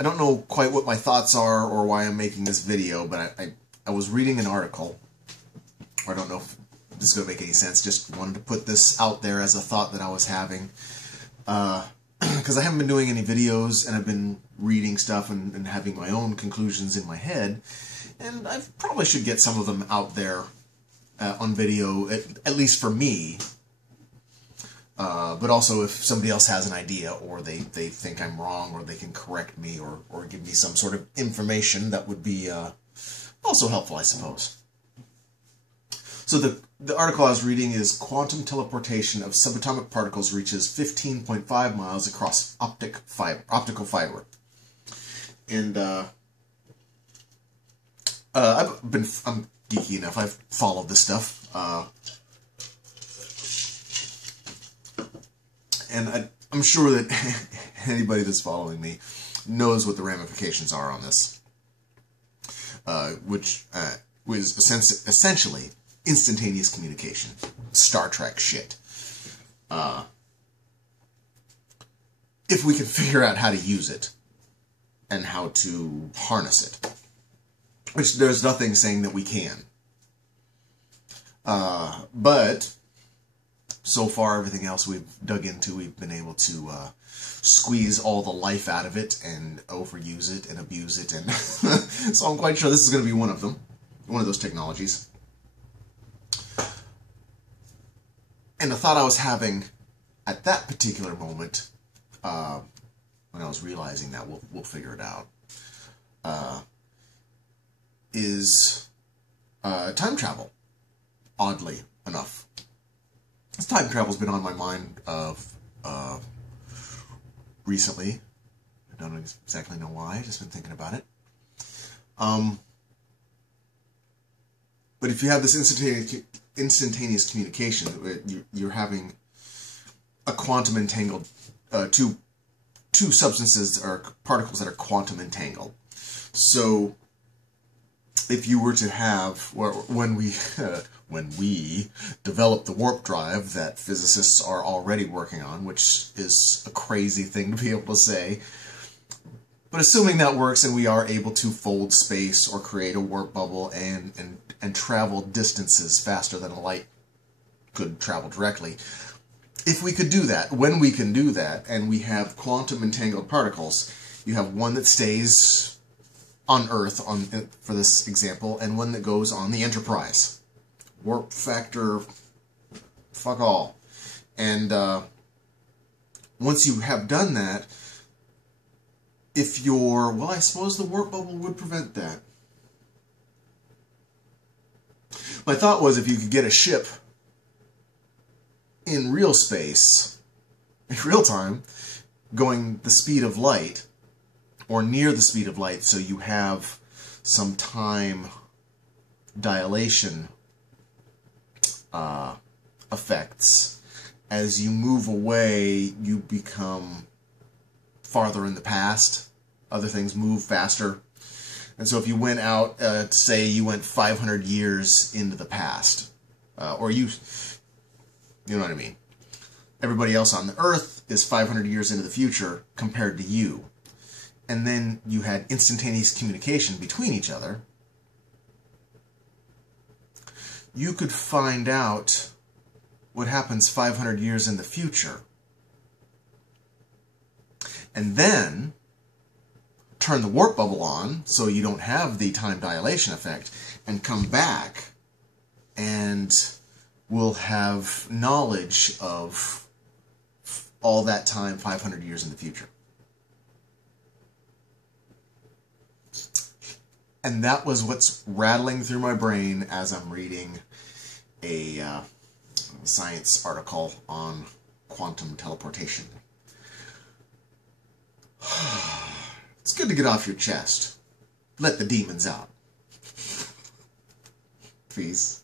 I don't know quite what my thoughts are or why I'm making this video, but I was reading an article. I don't know if this is going to make any sense. Just wanted to put this out there as a thought that I was having. Because I haven't been doing any videos, and I've been reading stuff and having my own conclusions in my head. And I probably should get some of them out there on video, at least for me. But also if somebody else has an idea, or they think I'm wrong, or they can correct me, or give me some sort of information, that would be also helpful, I suppose. So the article I was reading is Quantum Teleportation of Subatomic Particles Reaches 15.5 Miles Across Optical Fiber. And I'm geeky enough, I've followed this stuff. And I'm sure that anybody that's following me knows what the ramifications are on this. Which was essentially instantaneous communication. Star Trek shit. If we can figure out how to use it and how to harness it. Which there's nothing saying that we can. But so far, everything else we've dug into, we've been able to squeeze all the life out of it and overuse it and abuse it. And so I'm quite sure this is going to be one of them. One of those technologies. And the thought I was having at that particular moment, when I was realizing that, we'll figure it out, is time travel, oddly enough. Time travel's been on my mind recently. I don't exactly know why, I've just been thinking about it. But if you have this instantaneous communication, you're having a quantum entangled, two substances or particles that are quantum entangled. So if you were to have, when we develop the warp drive that physicists are already working on, which is a crazy thing to be able to say, but assuming that works and we are able to fold space or create a warp bubble and travel distances faster than light could travel directly, if we could do that, when we can do that, and we have quantum entangled particles, you have one that stays on Earth, for this example, and one that goes on the Enterprise. Warp factor, fuck all. And once you have done that, if you're, well, I suppose the warp bubble would prevent that. My thought was, if you could get a ship in real space, in real time, going the speed of light, or near the speed of light, so you have some time dilation effects. As you move away, you become farther in the past. Other things move faster. And so if you went out, say you went 500 years into the past, or you know what I mean. Everybody else on the Earth is 500 years into the future compared to you. And then you had instantaneous communication between each other. You could find out what happens 500 years in the future. And then turn the warp bubble on so you don't have the time dilation effect, and come back, and we'll have knowledge of all that time 500 years in the future. And that was what's rattling through my brain as I'm reading a science article on quantum teleportation. It's good to get off your chest. Let the demons out. Peace.